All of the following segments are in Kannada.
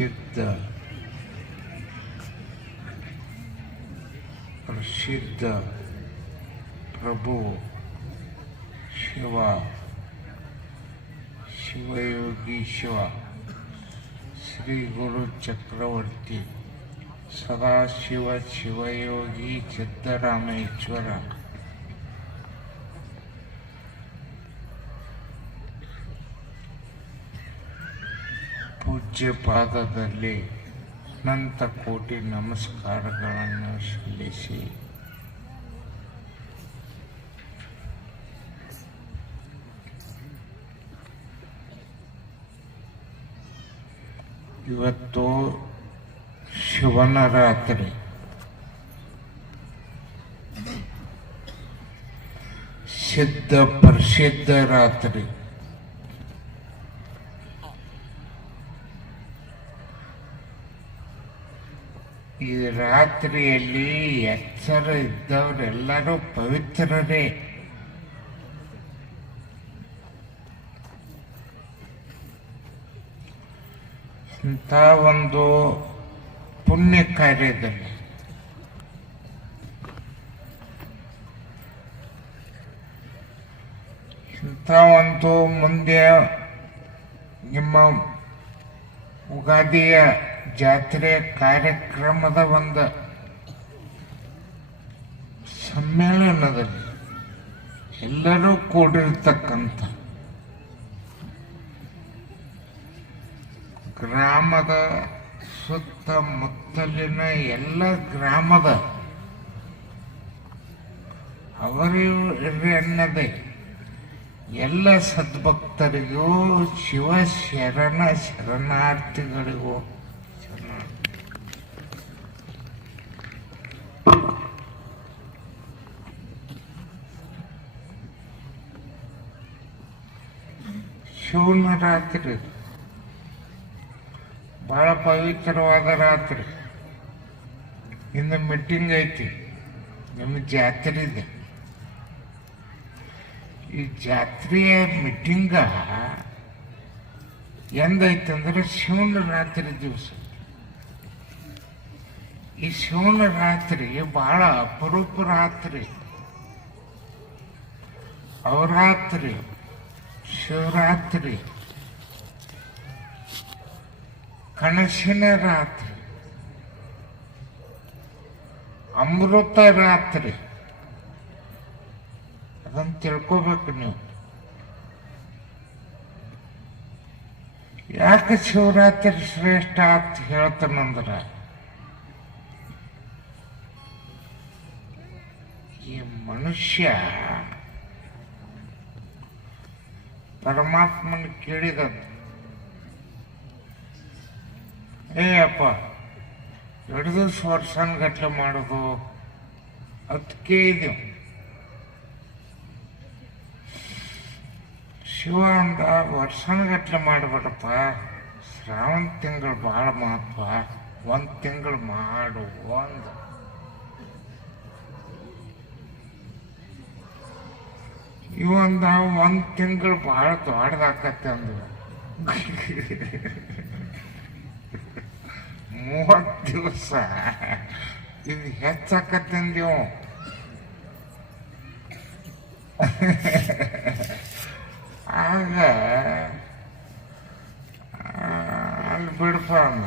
ಸಿದ್ಧ ಪ್ರಸಿದ್ಧ ಪ್ರಭು ಶಿವ ಶಿವಯೋಗಿ ಶಿವ ಶ್ರೀ ಗುರು ಚಕ್ರವರ್ತಿ ಸದಾಶಿವ ಶಿವಯೋಗಿ ಸಿದ್ದರಾಮೇಶ್ವರ ಪೂಜ್ಯ ಪಾದದಲ್ಲಿ ಅನಂತ ಕೋಟಿ ನಮಸ್ಕಾರಗಳನ್ನು ಸಲ್ಲಿಸಿ. ಇವತ್ತು ಶಿವನ ರಾತ್ರಿ. ಸಿದ್ಧ ಪ್ರಸಿದ್ಧ ರಾತ್ರಿ. ಈ ರಾತ್ರಿಯಲ್ಲಿ ಎಚ್ಚರ ಇದ್ದವರೆಲ್ಲರೂ ಪವಿತ್ರರೇ. ಇಂಥ ಒಂದು ಪುಣ್ಯ ಕಾರ್ಯದಲ್ಲಿ ಇಂಥ ಒಂದು ಮುಂದೆ ನಿಮ್ಮ ಉಗಾದಿಯ ಜಾತ್ರೆ ಕಾರ್ಯಕ್ರಮದ ಒಂದು ಸಮ್ಮೇಳನದಲ್ಲಿ ಎಲ್ಲರೂ ಕೂಡಿರ್ತಕ್ಕಂಥ ಗ್ರಾಮದ ಸುತ್ತಮುತ್ತಲಿನ ಎಲ್ಲ ಗ್ರಾಮದ ಅವರಿವರೇ ಅನ್ನದೇ ಎಲ್ಲ ಸದ್ಭಕ್ತರಿಗೂ ಶಿವ ಶರಣ ಶರಣಾರ್ಥಿಗಳಿಗೂ ಶರಣ ಶಿವನ ರಾತ್ರಿ. ಬಹಳ ಪವಿತ್ರವಾದ ರಾತ್ರಿ. ಇನ್ನು ಮೀಟಿಂಗ್ ಐತಿ. ನಮ್ಮ ಜಾತ್ರೆ ಇದೆ. ಈ ಜಾತ್ರೆಯ ಮೀಟಿಂಗ ಎಂದೈತಂದ್ರೆ ಶಿವನ ರಾತ್ರಿ ದಿವಸ. ಈ ಶಿವನ ರಾತ್ರಿ ಬಹಳ ಅಪರೂಪ ರಾತ್ರಿ. ಅವರಾತ್ರಿ. ಶಿವರಾತ್ರಿ. ಕನಸಿನ ರಾತ್ರಿ. ಅಮೃತ ರಾತ್ರಿ ಅದನ್ನು ತಿಳ್ಕೋಬೇಕು ನೀವು. ಯಾಕೆ ಶಿವರಾತ್ರಿ ಶ್ರೇಷ್ಠ ಅಂತ ಹೇಳ್ತಾನಂದ್ರ, ಈ ಮನುಷ್ಯ ಪರಮಾತ್ಮನ ಕೇಳಿದಂತ ಏ ಅಪ್ಪ, ಎರಡು ವರ್ಷನ ಗಟ್ಲೆ ಮಾಡೋದು ಅದಕ್ಕೆ ಇದು. ಶಿವ ಅಂದ, ವರ್ಷನ ಗಟ್ಲೆ ಮಾಡಬೇಡಪ್ಪ. ಶ್ರಾವಣ ತಿಂಗಳು ಭಾಳ ಮಹತ್ವ. ಒಂದು ತಿಂಗಳು ಮಾಡು ಅಂದ. ಇವಂದ ಒಂದು ತಿಂಗಳು ಭಾಳ ದೊಡ್ಡದಾಕತ್ತೆ ಅಂದ್ರು. ಮೂವತ್ತು ದಿವಸ. ಇದು ಹೆಚ್ಚಾಕತ್ತಂದೀವು ಆಗ ಅಲ್ಲಿ ಬಿಡಪ್ಪ ಅಂದ.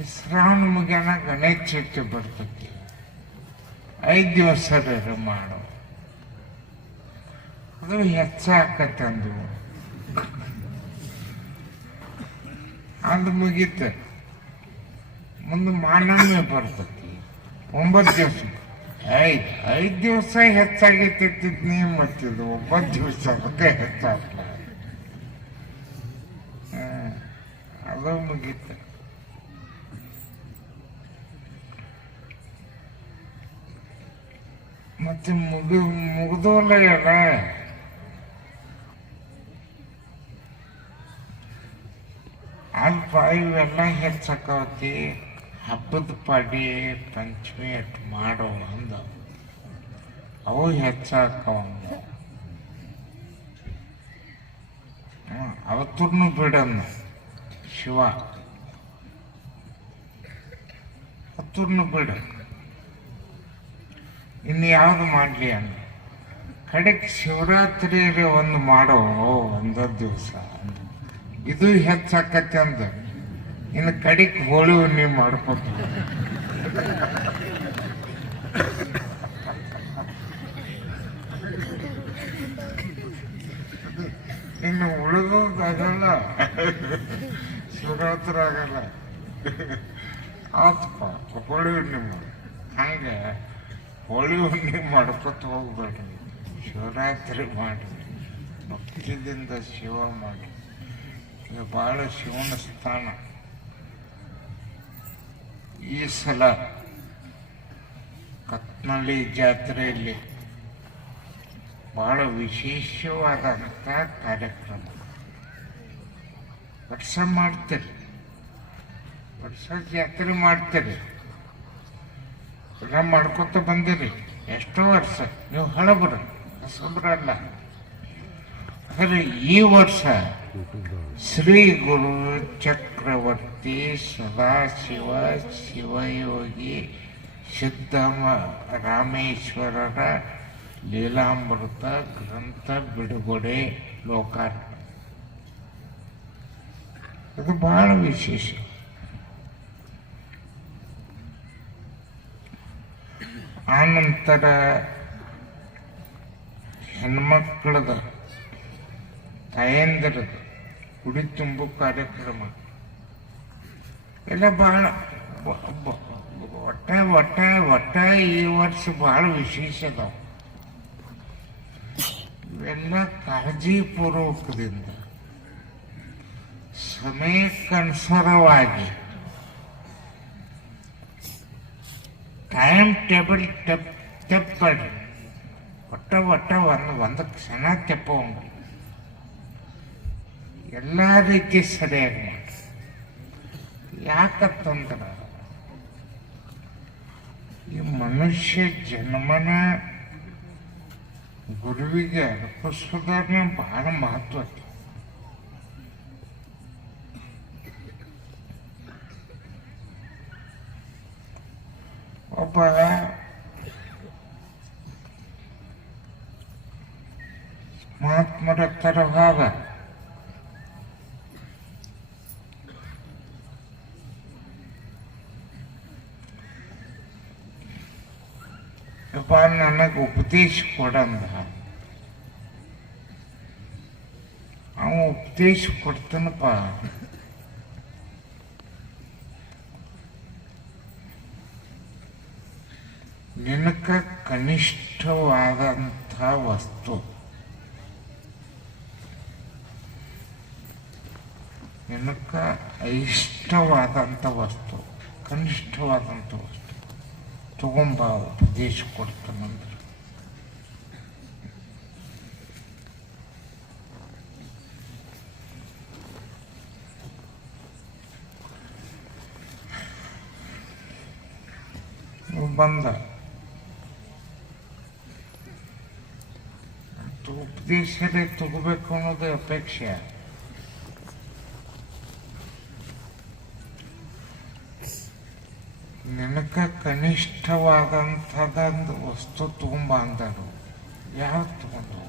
ಈ ಶ್ರಾವಣ ಮುಗಿಯನ ಗಣೇಶ ಚತುರ್ಥಿ ಬರ್ತೈತಿ. ಐದು ದಿವಸ ಮಾಡು. ಅದು ಹೆಚ್ಚಾಕತ್ತೆ ಅಂದವು ಅದು ಮುಗೀತ. ಮುಂದೆ ಮಾನವೇ ಬರ್ತತಿ. ಒಂಬತ್ತು ದಿವಸ. ಐದು ಐದು ದಿವಸ ಹೆಚ್ಚಾಗಿತ್ತಿತ್ತು ನೀವು ಮತ್ತಿದು. ಒಂಬತ್ತು ದಿವಸ ಅದಕ್ಕೆ ಹೆಚ್ಚಾಗ ಹ್ಮ್. ಅದು ಮುಗೀತ. ಮತ್ತೆ ಮುಗಿ ಮುಗಿದೋಲ್ಲ ಎಲ್ಲ ಇವೆಲ್ಲ ಹೆಚ್ಚಾಕತಿ, ಹಬ್ಬದ ಪಾಡಿ, ಪಂಚಮಿ ಅಟ್ ಮಾಡೋ ಅಂದ. ಅವು ಹೆಚ್ಚಾಕವಂದ ಅವತ್ತೂ ಬಿಡಂದ ಶಿವ. ಅತ್ತೂರ್ನು ಬಿಡ. ಇನ್ನು ಯಾವುದು ಮಾಡಲಿ ಅಂದ. ಕಡೆಗೆ ಶಿವರಾತ್ರಿ ಒಂದು ಮಾಡೋ ಒಂದು ದಿವಸ. ಇದು ಹೆಚ್ಚಾಕತ್ತೆ ಅಂದ. ಇನ್ನು ಕಡಿಕ್ ಹೋಳಿ ಹುಣ್ಣಿ ಮಾಡ್ಕೊತೀವಿ ಇನ್ನು ಉಳಿದೋದಾಗಲ್ಲ. ಶಿವರಾತ್ರಿ ಆಗಲ್ಲ. ಆತಪ್ಪ, ಹೋಳಿ ಹುಣ್ಣಿ ಮಾಡಿ ಹಂಗೆ ಹೋಳಿ ಹುಣ್ಣಿ ಮಾಡ್ಕೊತ ಹೋಗ್ಬೇಡ್ರಿ. ಶಿವರಾತ್ರಿ ಮಾಡಿ ಭಕ್ತಿದಿಂದ ಶಿವ ಮಾಡಿ ಇದು ಭಾಳ ಶಿವನ ಸ್ಥಾನ. ಈ ಸಲ ಕತ್ನಳ್ಳಿ ಜಾತ್ರೆಯಲ್ಲಿ ಬಹಳ ವಿಶೇಷವಾದಂಥ ಕಾರ್ಯಕ್ರಮ. ವರ್ಷ ಮಾಡ್ತಾರೆ. ವರ್ಷ ಜಾತ್ರೆ ಮಾಡ್ತಾರೆ. ಎಲ್ಲ ಮಾಡ್ಕೊತ ಬಂದಿರಿ. ಎಷ್ಟೋ ವರ್ಷ. ನೀವು ಹಳಬರ ಹೊಸಬ್ರಲ್ಲ. ಆದರೆ ಈ ವರ್ಷ ಶ್ರೀ ಗುರು ಚಕ್ರವರ್ತಿ ಸದಾಶಿವ ಶಿವಯೋಗಿ ಸಿದ್ದಮ ರಾಮೇಶ್ವರರ ಲೀಲಾಮೃತ ಗ್ರಂಥ ಬಿಡುಗಡೆ ಲೋಕಾರ್ಪಣೆ ಅದು ಬಹಳ ವಿಶೇಷ. ಆನಂತರ ಹೆಣ್ಮಕ್ಳದ ತಾಯಂದಿರದ ಕುಡಿ ತುಂಬು ಕಾರ್ಯಕ್ರಮ. ಎಲ್ಲ ಬಹಳ ಒಟ್ಟೆ ಒಟ್ಟೆ, ಒಟ್ಟ ಈ ವರ್ಷ ಬಹಳ ವಿಶೇಷ ಅದಾವ. ಇವೆಲ್ಲ ಕಾಳಜಿಪೂರ್ವಕದಿಂದ ಸಮಯಕ್ಕನುಸಾರವಾಗಿ ಟೈಮ್ ಟೇಬಲ್ ತೆಪ್ ತೆಪ್ಪಡಿ ಒಟ್ಟ ಒಟ್ಟ ಒಂದು ಒಂದು ಕ್ಷಣ ತೆಪ್ಪವಂಗ ಎಲ್ಲ ರೀತಿ ಸರಿಯಾಗಿ ಯಾಕಂತಂದ್ರೆ ಈ ಮನುಷ್ಯ ಜನ್ಮನ ಗುರುವಿಗೆ ಅರ್ಪಿಸೋದನ್ನ ಬಹಳ ಮಹತ್ವ. ಒಬ್ಬ ಮಹಾತ್ಮರ ತರವಾದ ನನಗೆ ಉಪದೇಶ ಕೊಡಂದ ಅವ ಉಪದೇಶ ಕೊಡ್ತಾನಪ್ಪ. ನಿನಕ ಕನಿಷ್ಠವಾದಂಥ ವಸ್ತು. ನಿನಕ ಇಷ್ಟವಾದಂಥ ವಸ್ತು. ಕನಿಷ್ಠವಾದಂಥ ವಸ್ತು. ತಗೊಂಬ ಉಪದೇಶ ಕೊಡ್ತಾನಂದ್ರೆ ಇವ್ ಬಂದ ಅಂತ ಉಪದೇಶರೇ ತಗೋಬೇಕು ಅನ್ನೋದು ಅಪೇಕ್ಷೆ ಕನಿಷ್ಠವಾದಂಥದ್ದೊಂದು ವಸ್ತು ತುಂಬ ಅಂದರು ಯಾರು ತಗೊಂಡು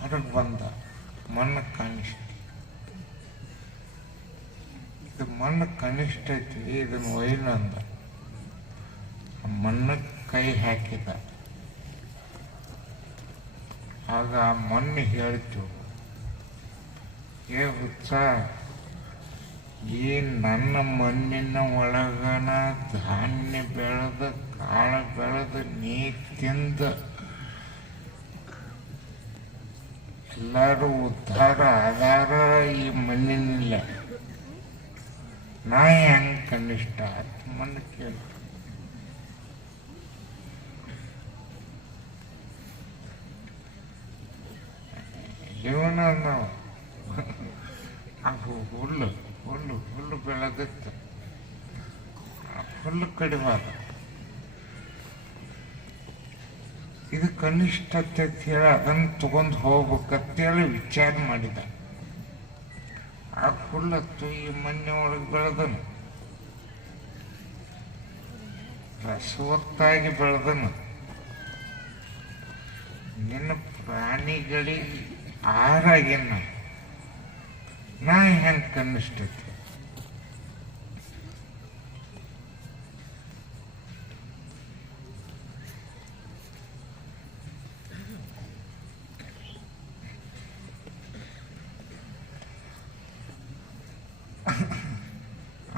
ಹೊರಗೆ ಬಂದ. ಮಣ್ಣು ಕನಿಷ್ಠ. ಇದು ಮಣ್ಣು ಕನಿಷ್ಠ ಐತಿ, ಇದನ್ನು ಒಯ್ಲು ಅಂದ. ಆ ಮಣ್ಣಕ್ಕೆ ಕೈ ಹಾಕಿದ. ಆಗ ಮಣ್ಣು ಹೇಳ್ತು, ಏ ಹುಚ್ಚ ಈ ನನ್ನ ಮಣ್ಣಿನ ಒಳಗನ ಧಾನ್ಯ ಬೆಳೆದ ಕಾಳ ಬೆಳೆದ ನೀ ತಿಂದ ಎಲ್ಲರೂ ಉದ್ಧಾರ ಆಧಾರ ಈ ಮಣ್ಣಿನಿಲ್ಲ ನಾ ಹೆಂಗೆ ಕನಿಷ್ಠ ಆತ್ಮನ ಕೇಳ್ತು ಜೀವನ ನಾವು ಅದು ಹುಲ್ಲು ಹುಲ್ಲು ಹುಲ್ಲು ಬೆಳೆದಿತ್ತು. ಹುಲ್ಲು ಕಡಿಮೆ ಆದ ಇದು ಕನಿಷ್ಠ ಅಂತ ಹೇಳಿ ಅದನ್ನು ತಗೊಂಡು ಹೋಗ್ಬೇಕಂತೇಳಿ ವಿಚಾರ ಮಾಡಿದ. ಆ ಹುಲ್ಲತ್ತು ಈ ಮನೆ ಒಳಗೆ ಬೆಳೆದನು. ರಸವತ್ತಾಗಿ ಬೆಳೆದನು. ನಿನ್ನ ಪ್ರಾಣಿಗಳಿಗೆ ಆರಾಗಿನ ನಾ ಹೆಂಗೆ ಕನ್ನಿಸ್ತೈತಿ?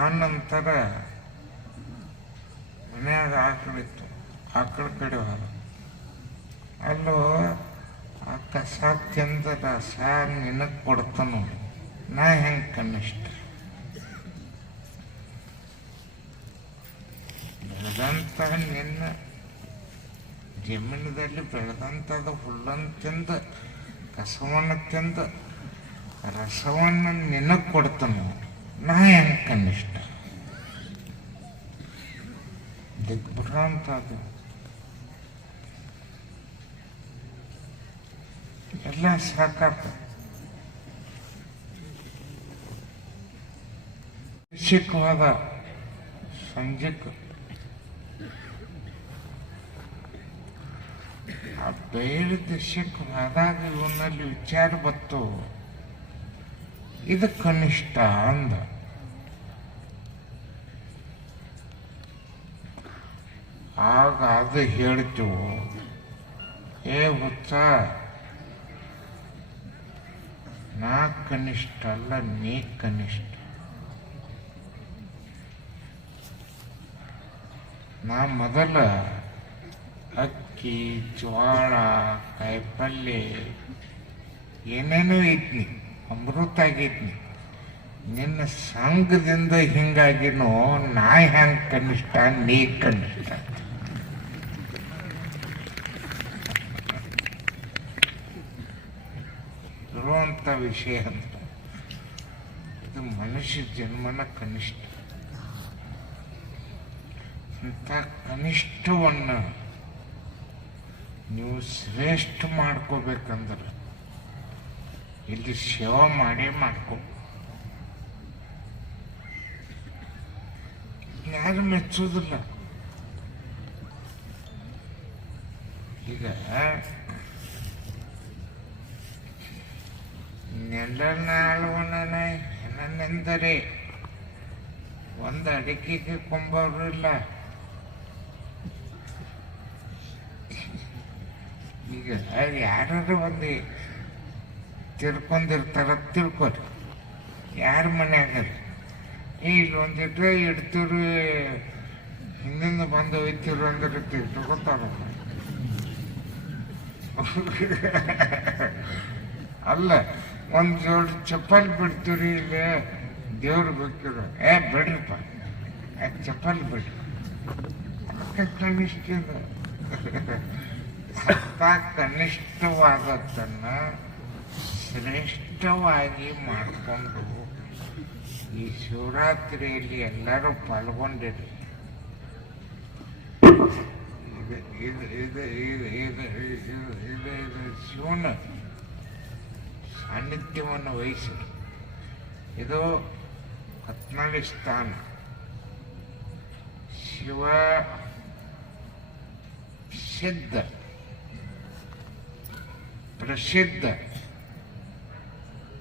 ಆ ನಂತರ ಮನ್ಯಾಗ ಆಕಳಿತ್ತು ಆಕಳ ಕಡೆ ಹೋದ. ಅಲ್ಲೋ ಆ ಕಸ ತಿಂದ ರಸ ನಿನಗೆ ನೋಡಿ. ನಾ ಹೆಂಗೆ ಕನಿಷ್ಠ ಬೆಳೆದಂತ ನಿನ್ನ ಜಮೀನದಲ್ಲಿ ಬೆಳೆದಂಥದ್ದು ಹುಲ್ಲನ್ನು ತಿಂದ, ಕಸವನ್ನು ತಿಂದ, ರಸವನ್ನು ನಿನಗೆ ಕೊಡ್ತಾನು ನಾ ಹೆಂಗೆ ಕನಿಷ್ಠ. ದಿಗ್ಭ್ರಾಂತ ಅದು. ಎಲ್ಲ ಸಾಕಾಗ್ತದೆ ಶಿಖವಾದ ಸಂಜೆಕ್ ಆ ಬೇರೆ ಹೋದಾಗ ಇವನಲ್ಲಿ ವಿಚಾರ ಬತ್ತು. ಇದು ಕನಿಷ್ಠ ಅಂದ. ಆಗ ಅದು ಹೇಳ್ತೀವೋ ಏ ಹುಚ್ಚ, ನಾ ಕನಿಷ್ಠ ಅಲ್ಲ, ನೀ ಕನಿಷ್ಠ. ನಾ ಮೊದಲ ಅಕ್ಕಿ, ಜ್ವಾಳ ಕಾಯಿಪಲ್ಯ ಏನೇನೋ ಇದ್ನಿ. ಅಮೃತ ಆಗೈತಿ ನಿನ್ನ ಸಂಘದಿಂದ ಹಿಂಗಾಗಿನೋ ನಾ ಹೆಂಗ್ ಕನಿಷ್ಠ, ನೀ ಕನಿಷ್ಠ. ಇರುವಂಥ ವಿಷಯ ಅಂತ. ಇದು ಮನುಷ್ಯ ಜನ್ಮನ ಕನಿಷ್ಠ. ಇಂಥ ಕನಿಷ್ಠವನ್ನು ನೀವು ಶ್ರೇಷ್ಠ ಮಾಡ್ಕೋಬೇಕಂದ್ರೆ ಇಲ್ಲಿ ಸೇವೆ ಮಾಡೇ ಮಾಡ್ಕೊ. ಯಾರು ಮೆಚ್ಚೋದಿಲ್ಲ. ಈಗ ನೆಲನಾಳುವನೆಂದರೆ ಏನನೆಂದರೆ ಒಂದು ಅಡಿಕೆಗೆ ಕೊಂಬರು ಇಲ್ಲ. ಈಗ ಯಾರು ಒಂದು ತಿರ್ಕೊಂಡಿರ್ತಾರ ತಿಳ್ಕೊರಿ. ಯಾರ ಮನ್ಯಾಗ ಒಂದಿಟ್ಟರೆ ಇಡ್ತೀರಿ ಹಿಂದಿಂದ ಬಂದು ಒಯ್ತೀರಿ ಅಂದ್ರೆ ತಿಳ್ಕೊತಾರ ಅಲ್ಲ, ಒಂದು ಜೋಡಿ ಚಪ್ಪಲ್ ಬಿಡ್ತೀರಿ ಇಲ್ಲಿ, ದೇವ್ರು ಬೇಕಿರೋ. ಏ, ಬಿಡ್ರಿಪ್ಪ. ಚಪ್ಪಲಿ ಬಿಡ್ರಿ. ಅದಕ್ಕೆ ಕನಿಷ್ಠ. ಸತ್ತ ಕನಿಷ್ಠವಾದದ್ದನ್ನು ಶ್ರೇಷ್ಠವಾಗಿ ಮಾಡಿಕೊಂಡು ಈ ಶಿವರಾತ್ರಿಯಲ್ಲಿ ಎಲ್ಲರೂ ಪಾಲ್ಗೊಂಡಿರಿ ಇದು ಇದು ಇದು ಇದು ಇದು ಇದು ಇದು ಶಿವನ ಸಾನ್ನಿಧ್ಯವನ್ನು ವಹಿಸಿ ಇದು ಹತ್ನಾಳಿ ಸ್ಥಾನ. ಶಿವ ಸಿದ್ಧ ಪ್ರಸಿದ್ಧ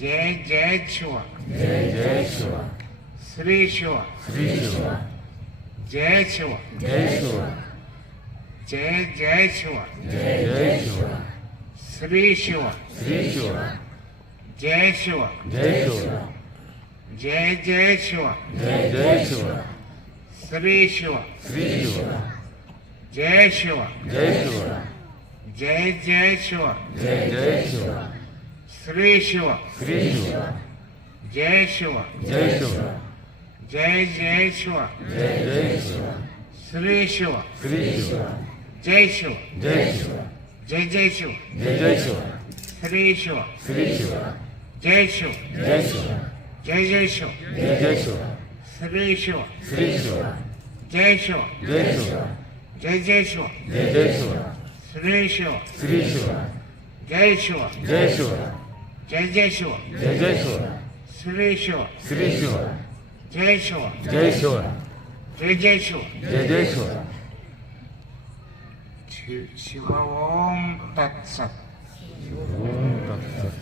Jai Jai Shiva. Jai Jai Shiva. Sri Shiva. Sri Shiva. Jai Shiva. Jai Shiva. Jai Jai Shiva. Jai Jai Shiva. Sri Shiva. Sri Shiva. Jai Shiva. Jai Shiva. Jai Jai Shiva. Jai Jai Shiva. Sri Shiva. Sri Shiva. Jai Shiva. Jai Shiva. Jai Jai Shiva. Jai Jai Shiva. Shri Shiv Shri Shiv जय शिव जय शिव जय जय शिव जय जय शिव श्री शिव श्री शिव जय शिव जय शिव जय जय शिव जय जय शिव श्री शिव श्री शिव जय शिव जय शिव जय जय शिव जय जय शिव श्री शिव श्री शिव जय शिव जय शिव जय जय शिव जय जय शिव श्री शिव श्री शिव जय शिव जय शिव ಜಯ ಶಿವ ಜೈ ಜೈ ಶಿವ ಶ್ರೀ ಶಿವ ಶ್ರೀ ಶಿವ ಜಯ ಶಿವ ಜೈ ಶಿವ ಜಯ ಜಯ ಶಿವ ಜೈ ಜೈ ಶಿವ ಶಿ- ಶಿವ ಓಂ ತತ್ಸತ್ ಓಂ ತತ್ಸತ್